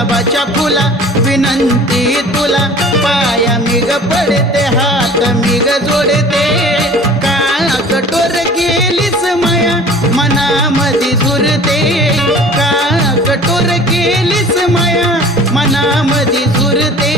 गुलाबाच्या फुला विनंती तुला पाया मी ग पडते हात मी ग जोडते का कठोर केलीस माया मनामध्ये झुरते का कठोर केलीस माया मनामध्ये झुरते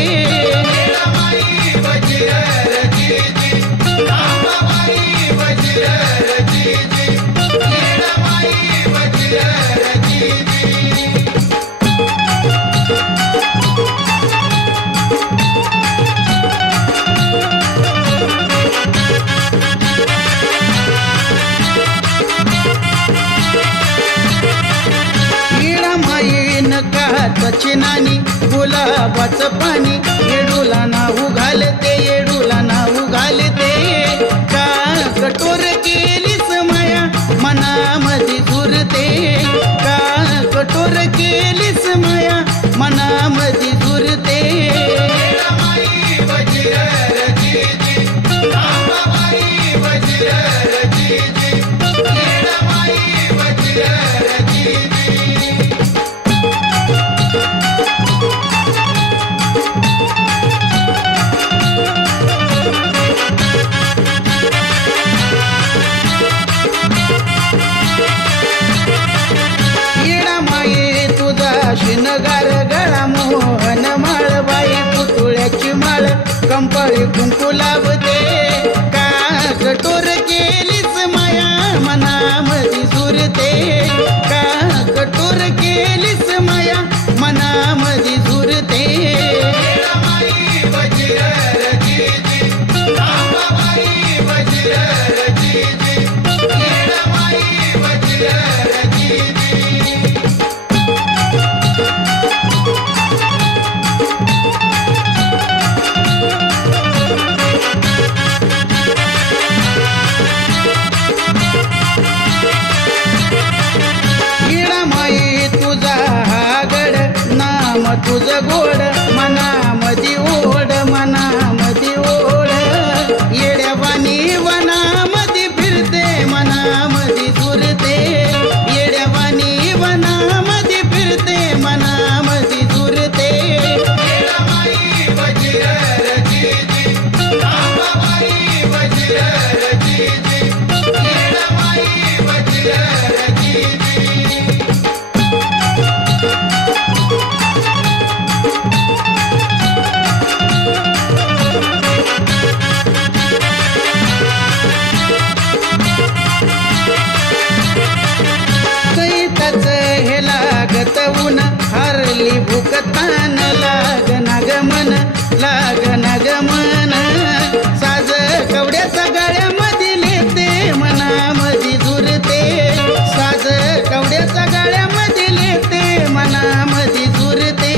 चिनानी गुलाबाचं पाणी येडूला नाऊ घालते येडूला नाऊ घालते का कठोर केलीस माया मनामध्ये झुरते का कठोर केलीस माया मनामध्ये झुरते शिनगार गळा मोहन माळ बाई पुतळ्याची माळ कंपाळी कुंकू लावते का कठोर केलीस माया मनामध्ये झुरते का कठोर केलीस माया मनामध्ये झुरते तुझं गोड मनामध्ये ओढ मनामध्ये ओढ येड्यावानी वनामध्ये फिरते मनामध्ये झुरते येड्यावानी वनामध्ये फिरते मनामध्ये झुरते हारली भूक तान लागना गमन लागना गमन साज कवड्याचा गाळ्यामध्ये लेते मनामध्ये झुरते साज कवड्याचा गाळ्यामध्ये लेते मनामध्ये झुरते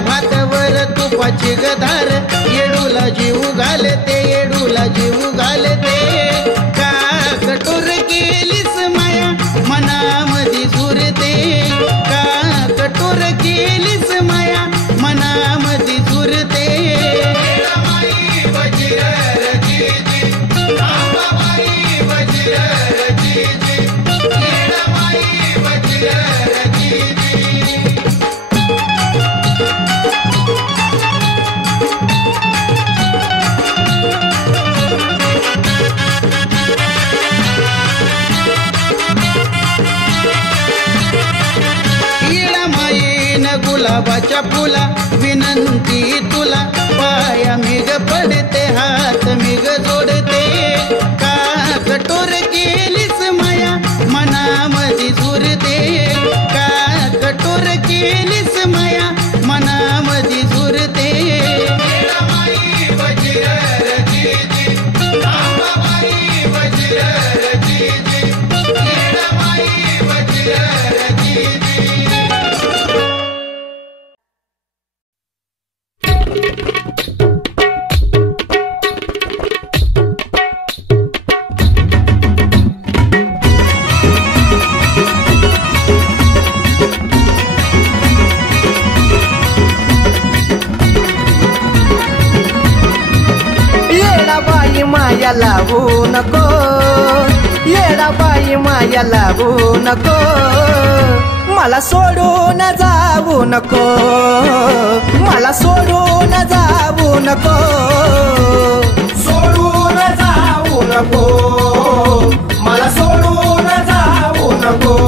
भातवर तुपाची गधार येडूला जीव घालते येडूला जीव घालते का कठोर केलीस माया मनामध्ये झुरते का कठोर केलीस माया मनामध्ये झुरते गुलाबाच्या फुला विनंती तुला पाया मी ग पडते हात मी ग जोडते का कठोर केलीस माया मनामध्ये झुरते का कठोर केलीस माया मनामध्ये झुरते माया लावू नको, येडाबाई माया लावू नको, मला सोडून जाऊ नको, मला सोडून जाऊ नको, सोडून जाऊ नको, मला सोडून जाऊ नको.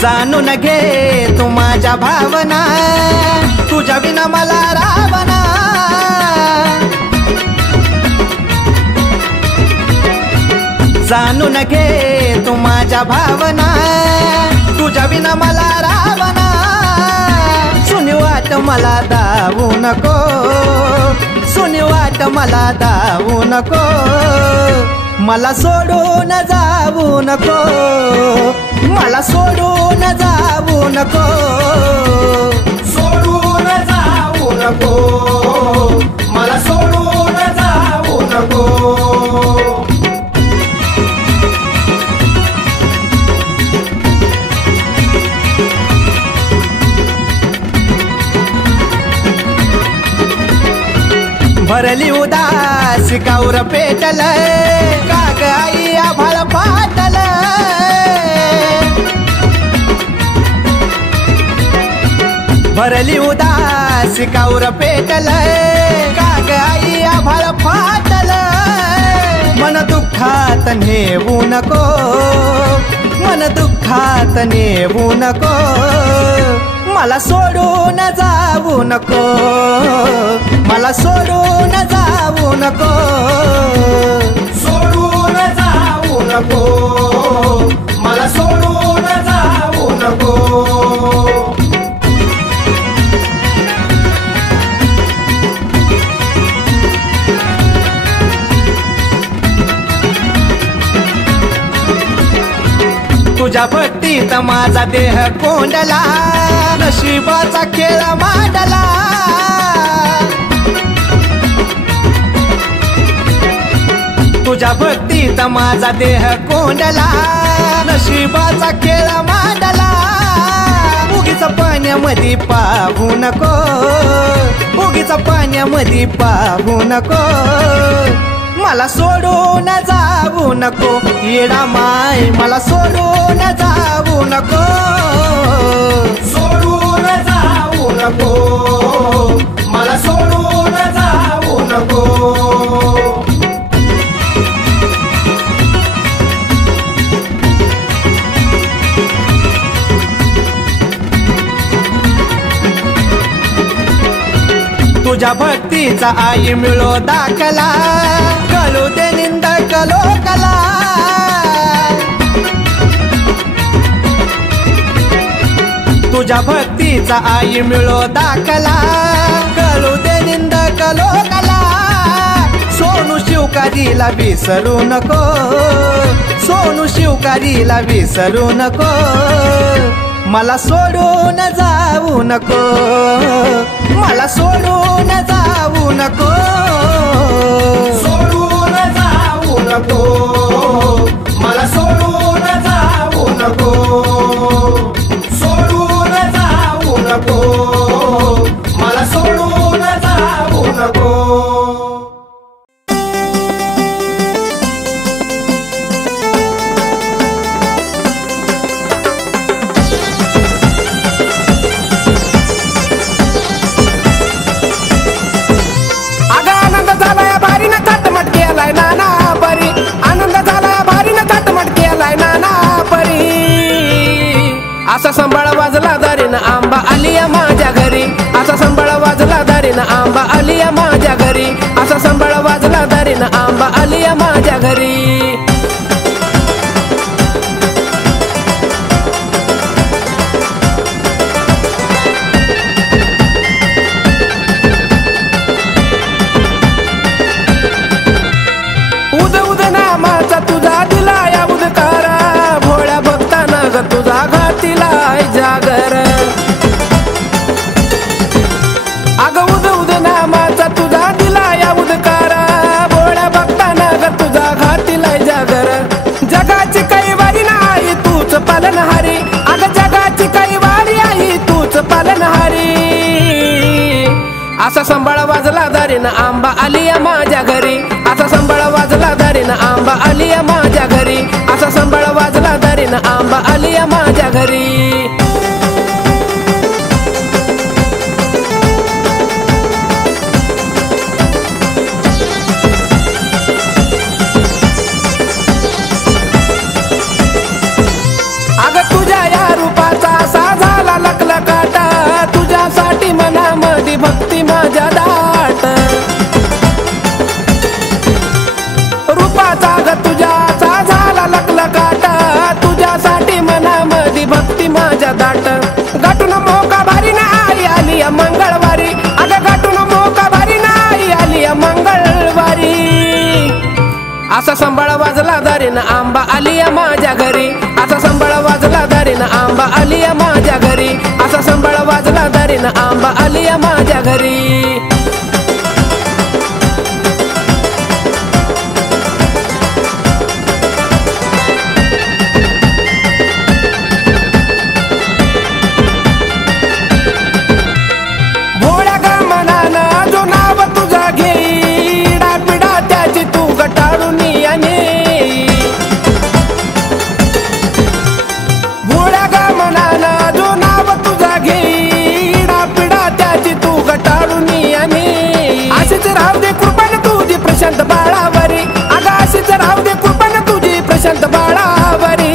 जाणून घे तू माझ्या भावना, तुझ्या विना मला रावना. जाणून घे तू माझ्या भावना, तुझ्या विना मला रावना. सुनी वाट मला दावू नको, सुनी वाट मला दावू नको, मला सोडून जाऊ नको, मला सोडून जाऊ नको, सोडून जाऊ नको, मला सोडून जाऊ नको. भरली उदास काऊर पेटल, काग आई आभाळ फाटल. भरली उदास काऊर पेटल, काग आई आभाळ फाटल. मन दुःखात नेऊ नको, मन दुःखात नेऊ नको, मला सोडून जाऊ नको, मला सोडून जाऊ नको, सोडून जाऊ नको, मला सोडून जाऊ नको. तुझ्या भक्तीत माझा देह कोंडला, नशिबाचा खेळ मांडला. तुझ्या भक्तीत माझा देह कोंडला, नशिबाचा खेळ मांडला. उगीच पाण्यामध्ये पाहू नको, उगीच पाण्यामध्ये पाहू नको, मला सोडून जाऊ नको, येडा माय मला सोडून जाऊ नको, सोडून जाऊ नको, मला सोडून जाऊ नको. तुझ्या भक्तीचा आई मिळो दाखला, कळू दे निंदक लोकला. तुझ्या भक्तीचा आई मिळो दाखला, कळू दे निंदक लोकला. सोनू शिवकारीला विसरू नको, सोनू शिवकारीला विसरू नको, मला सोडून जाऊ नको, मला सोडून जाऊ नको, सोडून जाऊ नको, मला सोडून जाऊ नको, सोडून जाऊ नको, मला सोडून जाऊ नको. असा संबळ वाजला दारीन आंबा आलिया माझ्या घरी, असा संबळ वाजला दारीन आंबा आलिया माझ्या घरी, असा संबळ वाजला दारीन आंबा आलिया माझ्या घरी. उद उद नामाचा तुझा दिला या उदकारा, भोळ्या भक्ताना ग तुझा घातीला जागर. अग उद उद नामाचा तुझा दिला या उदकारा, भोळ्या भक्ताना ग तुझा घातीला जागर. जगाची काही पालनहारी असा संबळ वाजला दारीन आंबा आलिया माझ्या घरी असा संबळ वाजला दारीन आंबा आलिया माझ्या घरी असा संबळ वाजला दारीन आंबा आलिया माझ्या घरी तुझ्या या रूपाचा असा झाला लखलखाटा तुझ्यासाठी मनामध्ये भक्ती माझ्या दाट रूपाचा ग तुझ्याचा झाला लखलखाटा तुझ्यासाठी मनामध्ये भक्ती माझ्या दाट गाठून मोका भारी ना आई आली मंगळवारी अगं गाठून मोका भारी ना आई आली मंगळवारी असा संबळ वाजला दारीन आंबा आलिया माझ्या घरी असा संबळ वाजला दारीन आंबा आलिया माझ्या घरी असा संबळ वाजला दारीन आंबा आलिया माझ्या घरी भोळ्या ग मनानं जो नाव तुझा घेई डापिडा त्याची तू गटाळून याने भोळ्या ग मनानं जो नाव तुझा घेई डापिडा त्याची तू गटाळून याने अशीच राहू दे कृपण तुझी प्रशांत बाळावरी अगं अशीच राहू दे कृपण तुझी प्रशांत बाळावरी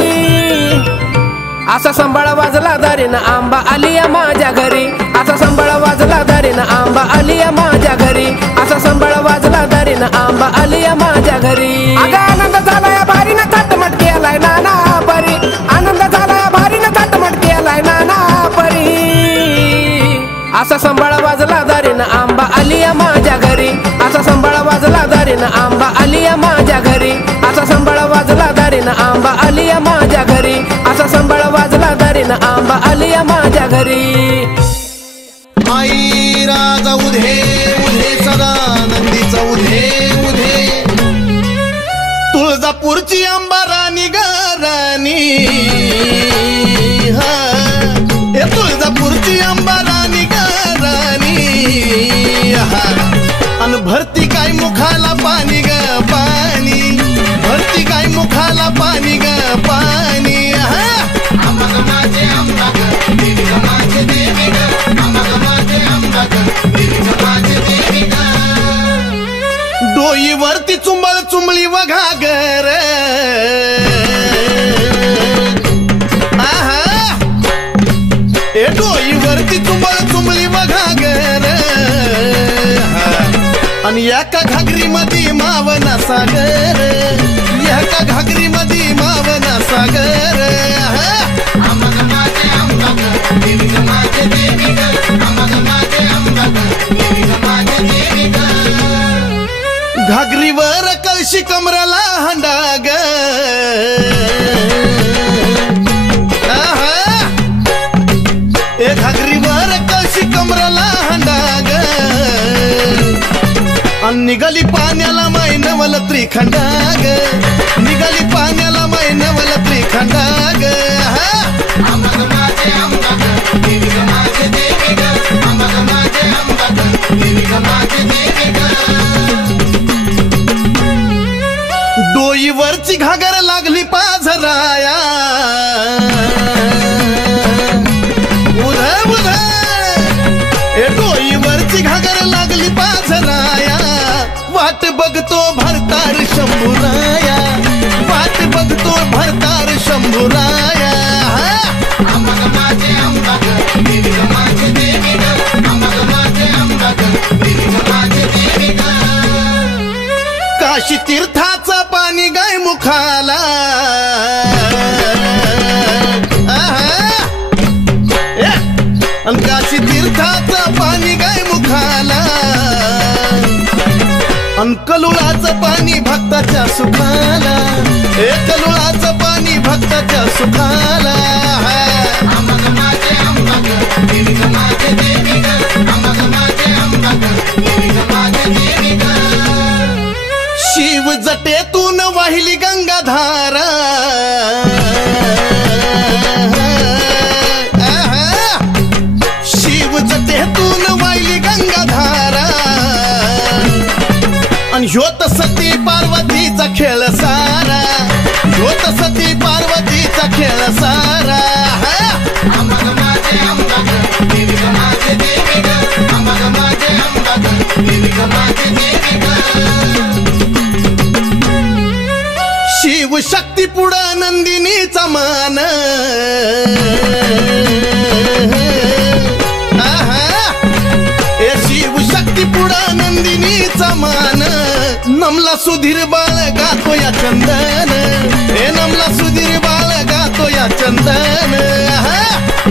असा संबळ वाजला दारीन आंबा आलिया माझ्या घरी असा संबळ वाजला दारीन आंबा आलिया माझ्या घरी असा संबळ वाजला दारीन आंबा आलिया माझ्या घरी अगं आनंद झालाय भारीनं थाटमट केलाय नाना परी आनंद झालाय भारीनं थाटमट केलाय नाना परी असा संबळ वाजला दारीन आंबा आलिया माझ्या घरी असा संबळ वाजला दारीन आंबा आलिया माझ्या घरी असा संबळ वाजला दारीन आंबा आलिया माझ्या घरी असा संबळ वाजला दारीन आंबा आलिया माझ्या घरी आई राजा उधे उधे सदा नंदीचा उधे उधे तुळजापूरची अंबा राणी ग राणी हा हे तुळजापूरची अंबा राणी ग राणी हा अन भरती काय मुखाला पाणी ग पाणी भरती काय मुखाला पाणी ग पाणी हा माझे अंबा ग देवी ग माझे देवी ग माझे अंबा ग देवी ग माझे देवी ग डोईवरती चुंबळ चुंबळी वघा गर आहा ए डोईवरती चुंबळ चुंबळी वघा गर आणि एका घागरी मध्ये मावना सागर एका घागरी मध्ये मावना सागर माझे अंबा ग देवी ग माझे देवी ग माझे अंबा ग देवी ग माझे देवी ग घागरीवर कळशी कमराला हंडा ग ए घागरीवर कळशी कमराला हंडा ग निघाली पाण्याला मैनवल त्रिखंडा ग निघाली पाण्याला मैनवल त्रिखंडा ग माझे अंबा ग देवी ग माझे देवी ग माझे अंबा ग देवी ग माझे देवी ग डोईवरची घागर लागली पाझराया उध उध ए डोईवरची घागर लागली पाझराया वाट बघतो भरतार शंभूराया वाट बघतो भरतार शंभूराया माझे अंबा ग देवी ग माझे देवी ग माझे अंबा ग देवी ग माझे देवी ग काशी तीर्थाचं पाणी गाय मुखाला काशी तीर्थाचं पाणी गाय मुखाला कलुळाचं पाणी भक्ताच्या सुखाला हे कलुळाचं पाणी भक्ताच्या सुखाला माझे अंबा ग देवी ग माझे देवी ग माझे अंबा ग देवी ग माझे देवी ग शिव जटेतून वाहिली गंगाधारा खेळ सारा आंबा माझे आंबा ग देवी ग माझे देवी ग आंबा माझे आंबा ग देवी ग माझे देवी ग शिव शक्ती पुढं नंदिनीचा मान शिव शक्ती पुढं नंदिनीचा मान नमला सुधीर बाळ गातो या चंदन नमला सुधीर बाळ गातो या चंदन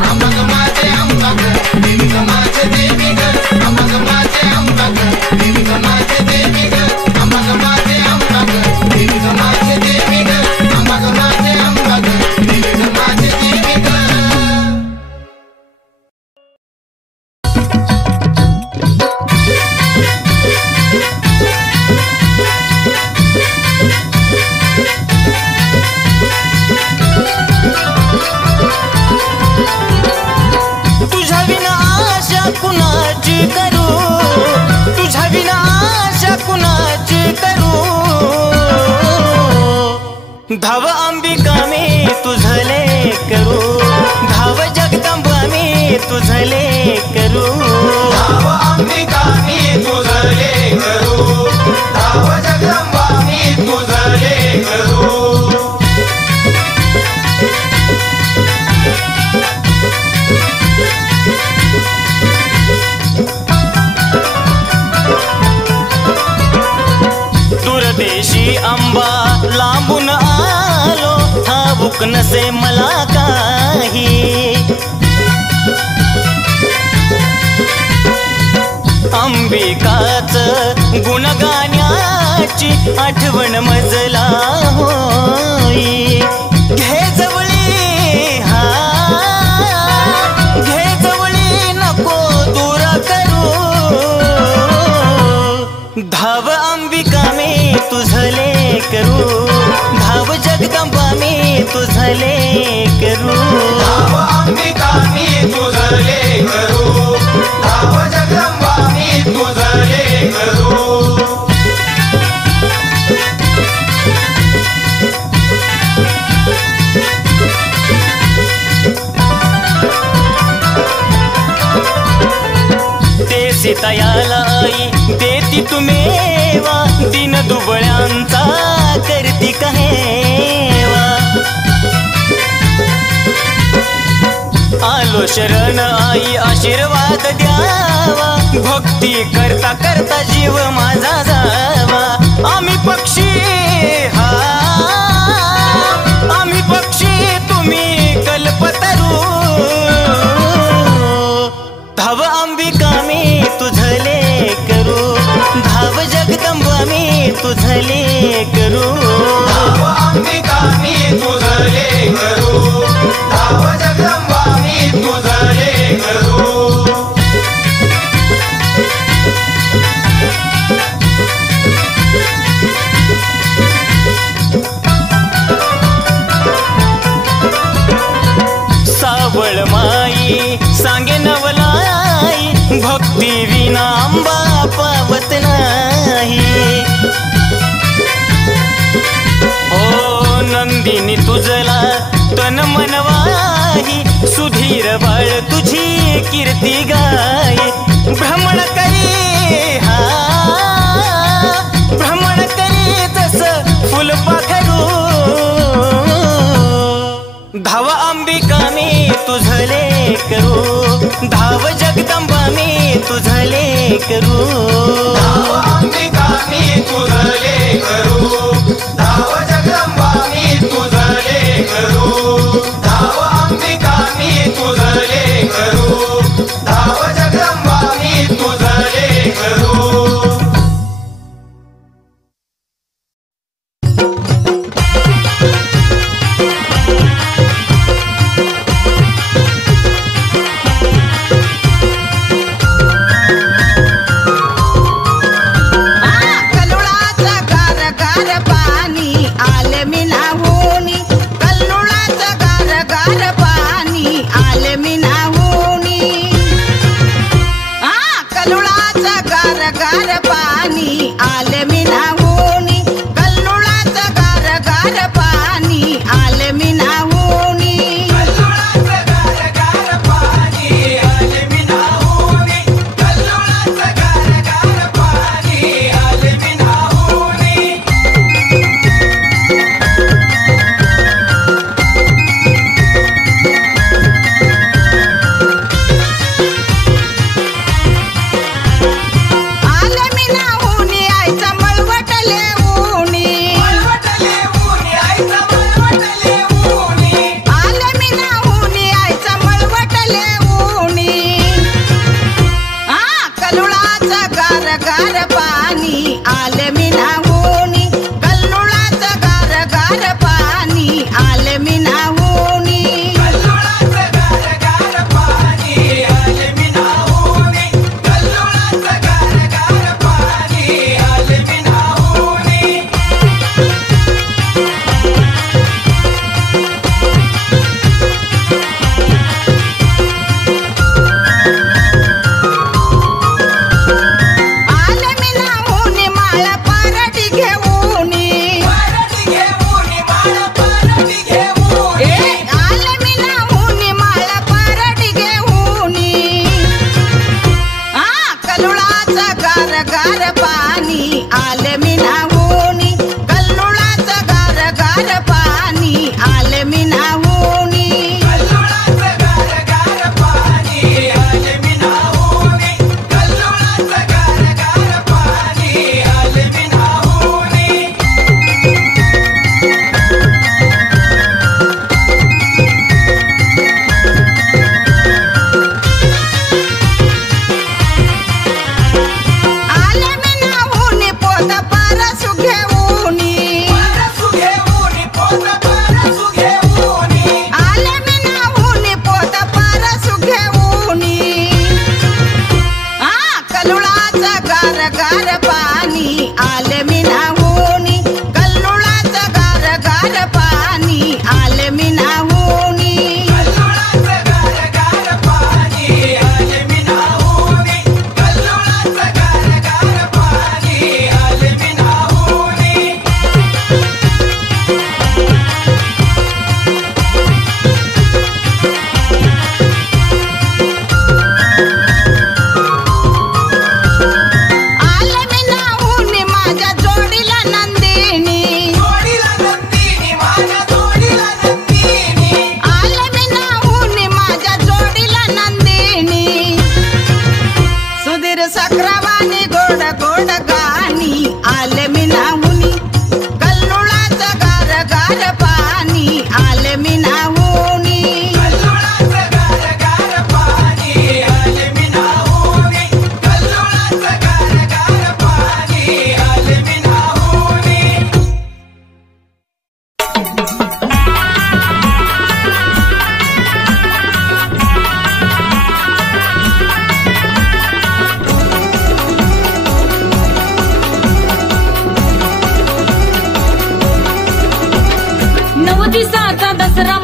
आंबा माझे आंबा ग देवी ग माझे देवी ग आंबा माझे आंबा ग देवी ग माझे देवी ग आंबा माझे आंबा ग देवी ग माझे देवी ग आंबा माझे आंबा ग देवी ग माझे देवी ग तुझ्या विना आशा कुणाची करू तुझ्या विना आशा कुणाची करू धाव अंबिका मी तुझले करू धाव जगदंबा मी तुझले करू धाव अंबिका मी तुझले करू धाव जगदंबा मी तुझले करू दूरदेशी अंबा लांबून आलो ठाऊक नसे मला काही अंबिकाच गुण गाण्याची आठवण मजला होई घे जवळी घे जवळी नको दूर करू धाव अंबिका मी तुझले करू धाव जगदंबा मी तुझले करू धाव अंबिका मी तुझले करू धाव जगदंबा मी तुझले करू ते सीतायाला आई देती तुम्हेवा दिन दुबळ्यांचा करती कहेवा आलो शरण आई आशीर्वाद द्यावा भक्ती करता करता जीव माझा जावा आम्ही पक्षी आम्ही पक्षी तुम्ही कल्पतरू धाव अंबिका मी तुझले करू धाव जगदंबा मी तुझले करू धाव अंबिका मी तुझले करू धाव जगदंबा मी तुझले करू सावळ माई सांगे नवलाई भक्ती विना अंबा पावत नाही ओ नंदिनी तुझला तन मनवाही सुधीर बाळ तुझी कीर्ती गाय भ्रमण करी भ्रमण करी तस फुलपाखरू धाव अंबिका मी तुझले करू धाव जगदंबा मी तुझले करू धाव अंबिका मी तुझले करू धाव जगदंबा मी तुझले करू धाव अंबिका मी तुझले करू धाव जगदंबा मी तुझले करू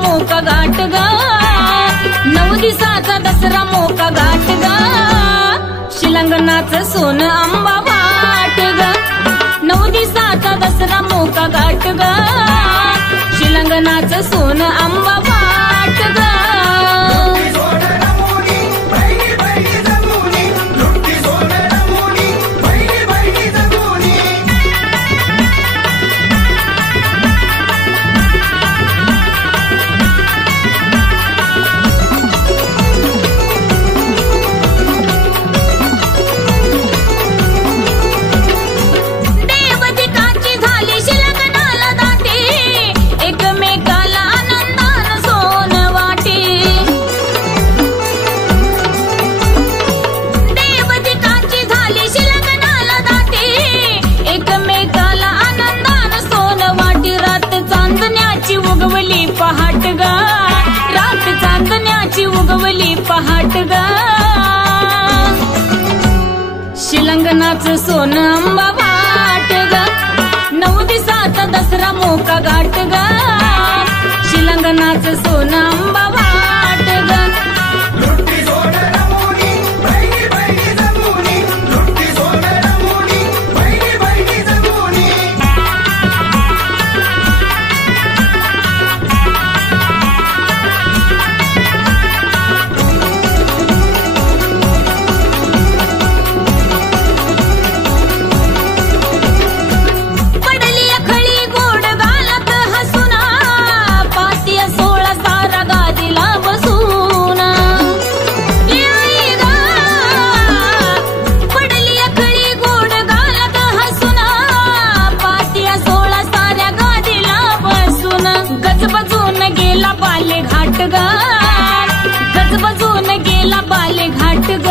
मोका गाठ ग 9 दिवसाचा दसरा मोका गाठ ग शिलंगणाचं सोनं आंबा वाट ग 9 दिवसाचा दसरा मोका गाठ ग शिलंगणाचं सोनं आंबा वाट ग पहाट ग रात चांदण्याची उगवली पहाट ग शिलंगणाचं सोनं आंबा वाट ग 9 दिवसाचा दसरा मोका गाठ ग शिलंगणाचं सोनं आंबा वाट ग गजबजून गेला बाले घाट ग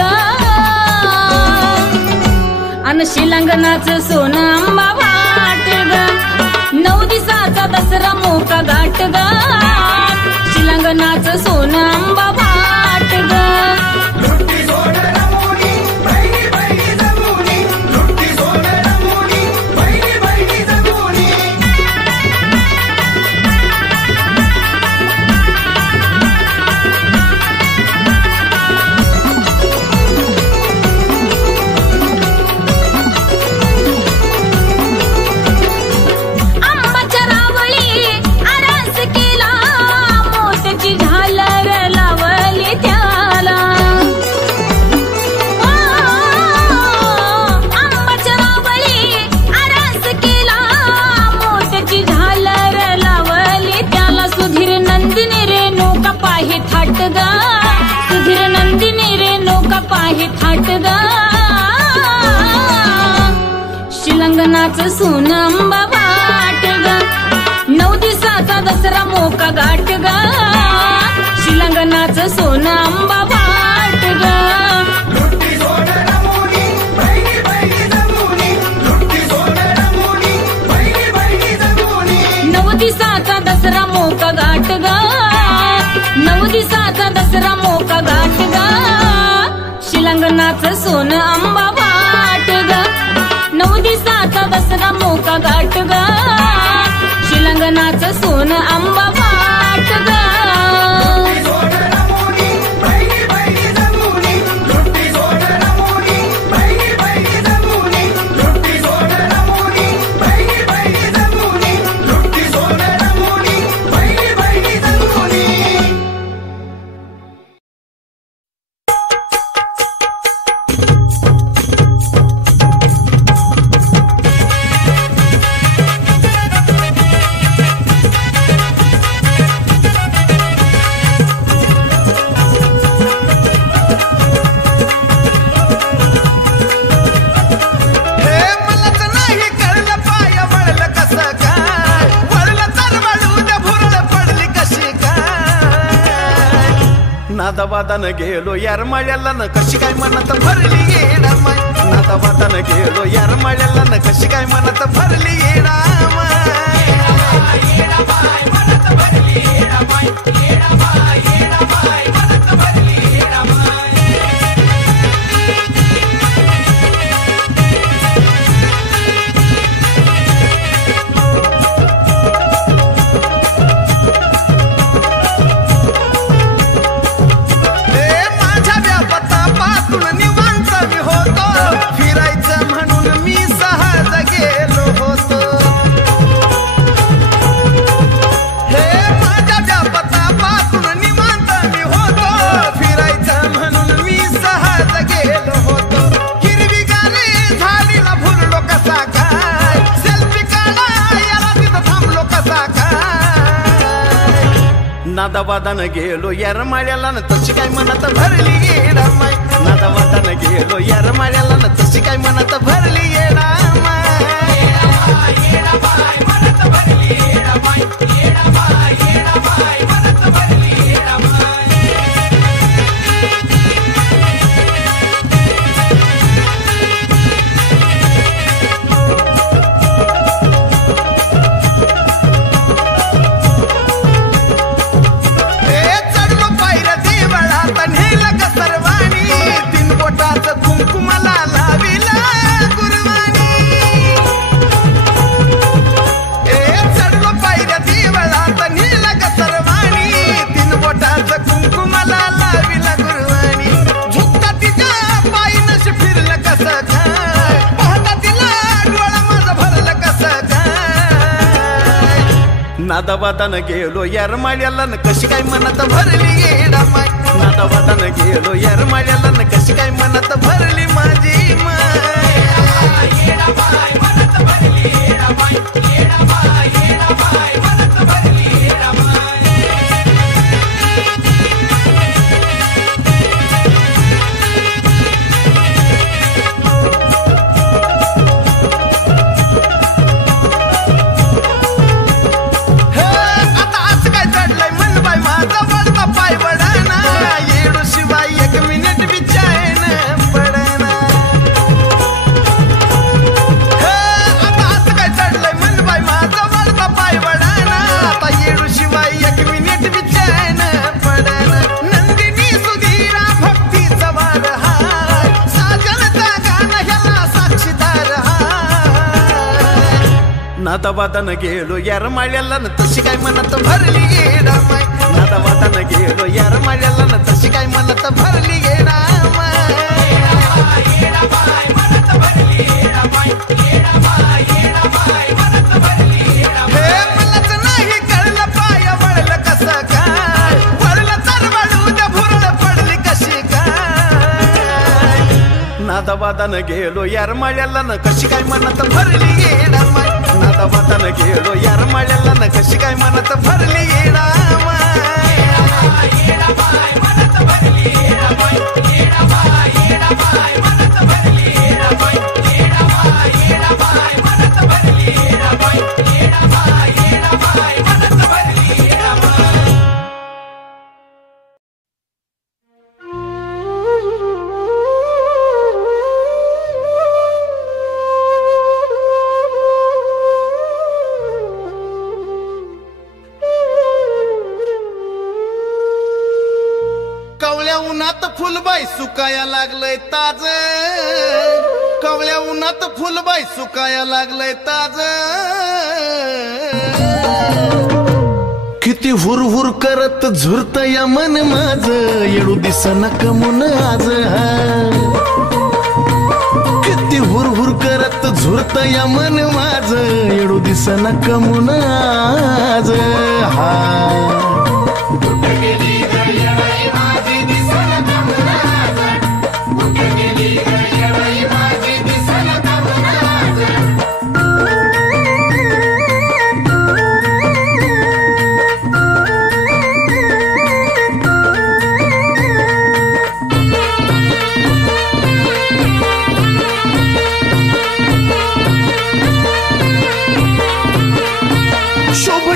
अन शिलंगणाचं सोनं आंबा वाट ग 9 दिवसाचा दसरा मोका गाठ ग शिलंगणाचं सोनं आंबा वाट ग सुधीर नंदिनी रे नौका पाहे थाट ग शिलंगणाचं सोनं आंबा वाट ग 9 दिवसाचा दसरा मोका गाठ ग शिलंगणाचं सोनं आंबा वाट ग 9 दिवसाचा दसरा मोका गाठ ग 9 दिवसाचा दसरा मोका गाठ ग शिलंगणाचं सोनं आंबा वाट ग 9 दिवसाचा दसरा मोका गाठ ग शिलंगणाचं सोनं आंबा वाट ग नादावादान गेलो यार मळ्याला न कशी काय मनात भरली येडा माय नादावादान गेलो यार मळ्याला न कशी काय मनात भरली येडा नादावादानं गेलो येरमाळ्याला न तशी काय मनात भरली येडा माय नादावादानं गेलो येरमाळ्याला न तशी काय मनात भरली येडा कुंकुमला लाविला गुरुवानी चढलो पायऱ्या देवळात नेला ग सर्वानी तीन बोटाचं कुंकुमला लाविला गुरुवानी झुकता तिच्या पायीनच फिरलं कसं काय पाहता तिला डोळा माझा भरलं कसं काय नादावादानं गेलो येरमाळ्याला न कशी काय मनात भरली येडा माय नादावादानं गेलो येरमाळ्याला न कशी काय मनात भरली माझी माय नादावादानं गेलो येरमाळ्याला न तशी काय मनात भरली येडा माय नादावादानं गेलो येरमाळ्याला न तशी काय मनात भरली येडा मलाच नाही कळलं पाय वळलं कसं काय वळलं तर वळू द्या भुरळ पडली कशी काय नादावादानं गेलो येरमाळ्याला न कशी काय मनात भरली येडा माय नादावादानं गेलो येरमाळ्याला न कशी काय मनात भरली येडा उन्हात फुलबाई सुकाया लागलंय ताज कवळ्या उन्हात फुलबाई सुकाया लागलंय ताज किती हुरहुर करत झुरत या मन माझ येडू दिसना कमून आज किती हुरहुर करत झुरत या मन माझ येडू दिसना कमून आज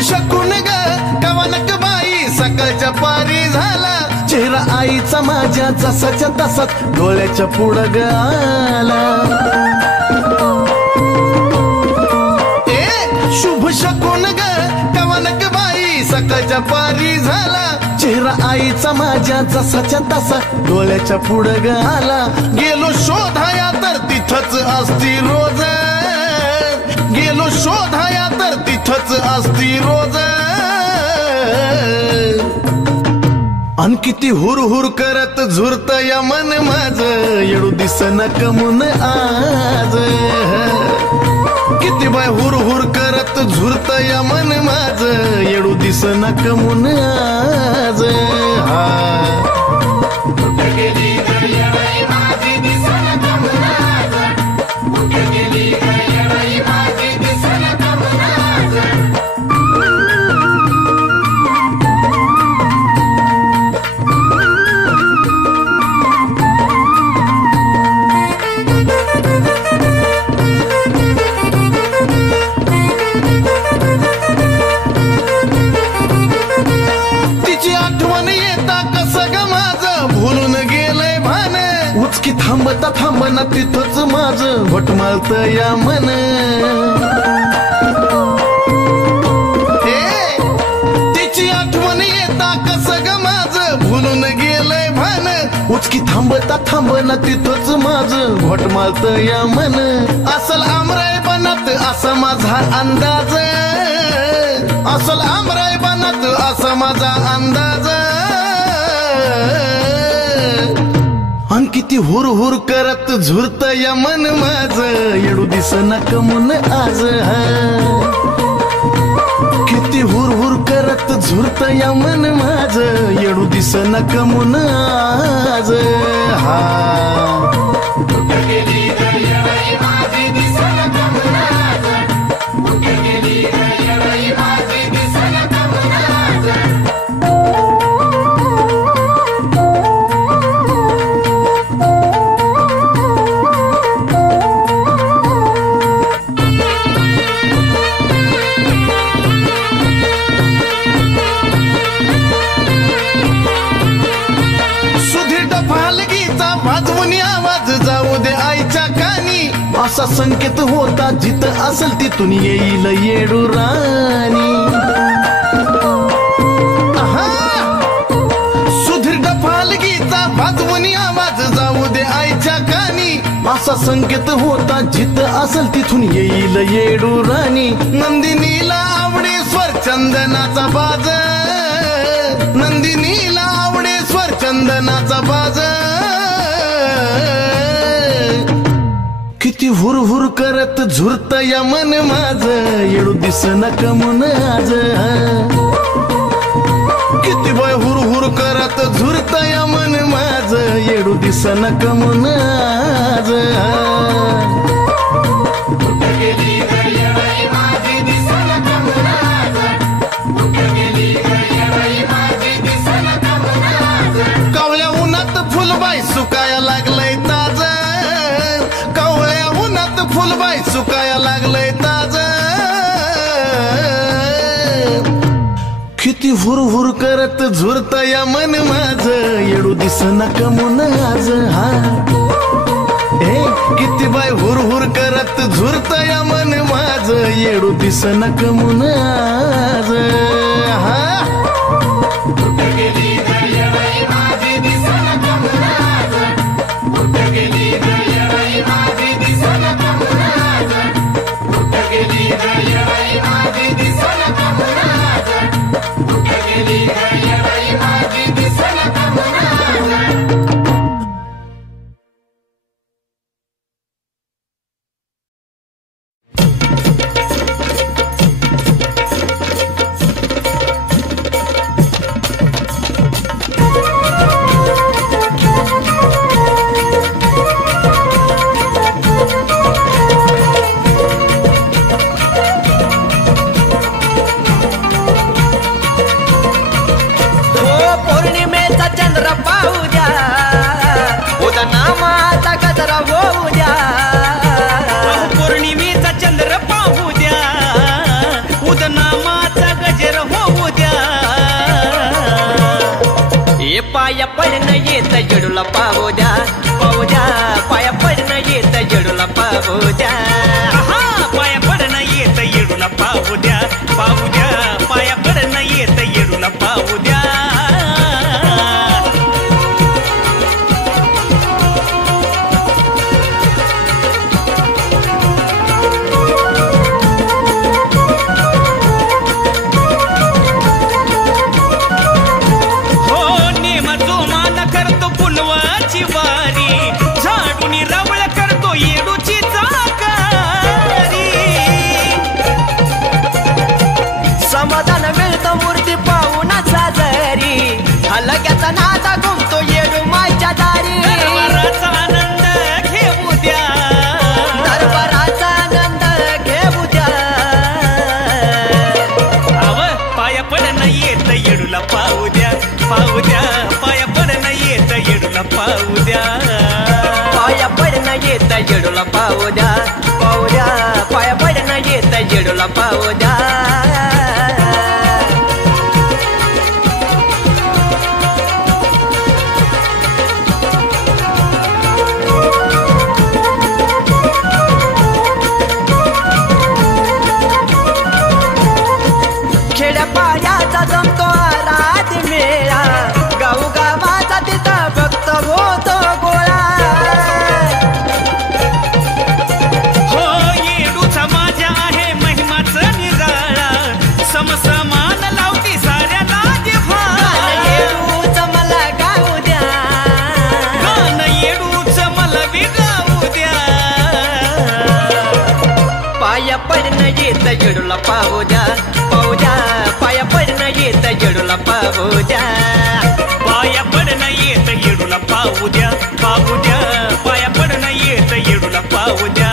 शकून ग कवनक बाई सकाळच्या पारी झाला चेहरा आईचा माझ्या जसाच्या तसाच डोळ्याच्या पुढं ग आला शुभ शकून ग कवनक बाई सकाळच्या पारी झाला चेहरा आईचा माझ्या जसाच्या तसा डोळ्याच्या पुढं ग आला गेलो शोधाया तर तिथंच असती रोज गेलो शोधाया तर तिथंच असती रोज अन किती हुरहुर करत झुरत या मन माझ येडू दिसना कमून आज किती बाय हुरहुर करत झुरत या मन माझ येडू दिसना कमून आज उचकी थांबता थांबना तिथंच माझं घोटमाळत या मन तिची आठवण येता कसं ग माझं भुलून गेलंय भान उचकी थांबता थांबना तिथंच माझं घोटमाळत या मन असल आमराय बनत असा माझा अंदाज असल आमराय बनत असा माझा अंदाज अन किती हुर हुर करत झुरत या मन माझ येडू दिसना कमून आज किती हुर हुर करत झुरत या मन माझ येडू दिसना कमून आज असा संकेत होता जिथं असेल तिथून येईल येडू राणी सुधीर डफालगीचा वाजवून आवाज जाऊ दे आईच्या कानी असा संकेत होता जिथं असेल तिथून येईल येडू राणी नंदिनीला आवडे स्वर चंदनाचा बाज नंदिनीला आवडे स्वर चंदनाचा बाज किती हुर हुर करत झुरत या मन माझ येडू दिसना कमून आज किती बाय हुर हुर करत झुरत या मन माझ येडू दिसना कमून आज कावळ्या उन्हात फुलबाई सुकाया लागलंय ताज फुलबाई सुकाया लागलंय ताज किती हुर हुर करत झुरत या मन माझ येडू दिसना कमून आज किती बाय हुर हुर करत झुरत या मन माझ येडू दिसना कमून आज पाया पडणं येत जडूला पाहू द्या पाया पडणं येत जडूला पाहू द्या पाया पडणं येत येडूला पाहू द्या पाया पडणं येत येडूला पाहू द्या लगेचा नादा घुमतो येडू माझ्या दारी दरबाराचा आनंद घेऊ द्या दरबाराचा आनंद घेऊ द्या आव पाया पडणं येत येडूला पाहू द्या पाया पडणं येत येडूला पाहू द्या पाया पडणं येत येडूला पाहू द्या पाया पडणं येत येडूला पाहू द्या पडणं येत येडूला पाहू द्या पाहू द्या पाया पडणं येत येडूला पाहू द्या पाया पडणं येत येडूला पाहू द्या पाहू द्या पाया पडणं येत येडूला पाहू द्या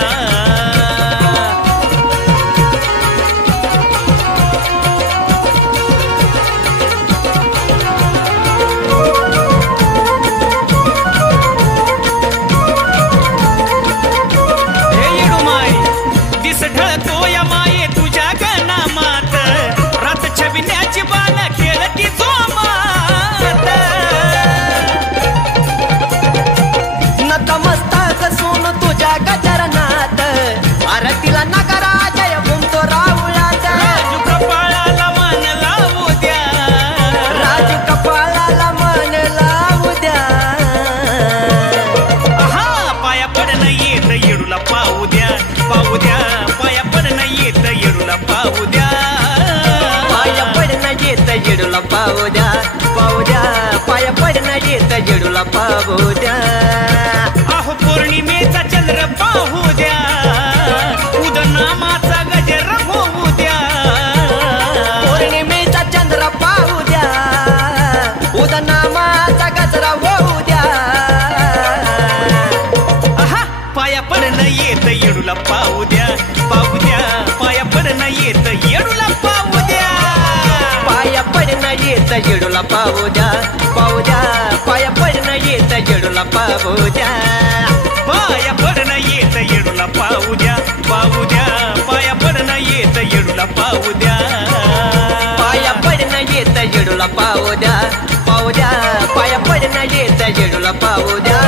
ढळतो या माये तुझ्या गणामात रात छबिन्याची बाल खेळती जोमात नतमस्तक सोन तुझ्या गजरनाथ आरतीला नगरा जय घुमतो राहुळात राजू कपाळाला मान लावू द्या राजू कपाळाला मान लावू द्या हा पाया पडणं येत येडूला पाहू द्या पाहू द्या पाया पडणं येत येडूला पाहू द्या पाया पडणं येत येडूला पाहू द्या पाहू द्या पाया पडणं येत येडूला पाहू द्या अहो पौर्णिमेचा चंद्र पाहू द्या उदनामाचा गजर होऊ द्या पौर्णिमेचा चंद्र पाहू द्या उदनामाचा गजरा होऊ द्या आहा पाया पडणं येत येडूला पाहू द्या पाहू द्या पाया पडणं येत येडूला पाहू द्या पाया पडणं येत येडूला पाहू द्या पाहू द्या पाया पडणं येत येडूला पाहू द्या पाया पडणं येत येडूला पाहू द्या पाहू द्या पाया पडणं येत येडूला पाहू द्या पाया पडणं येत येडूला पाहू द्या पाहू द्या पाया पडणं येत येडूला पाहू द्या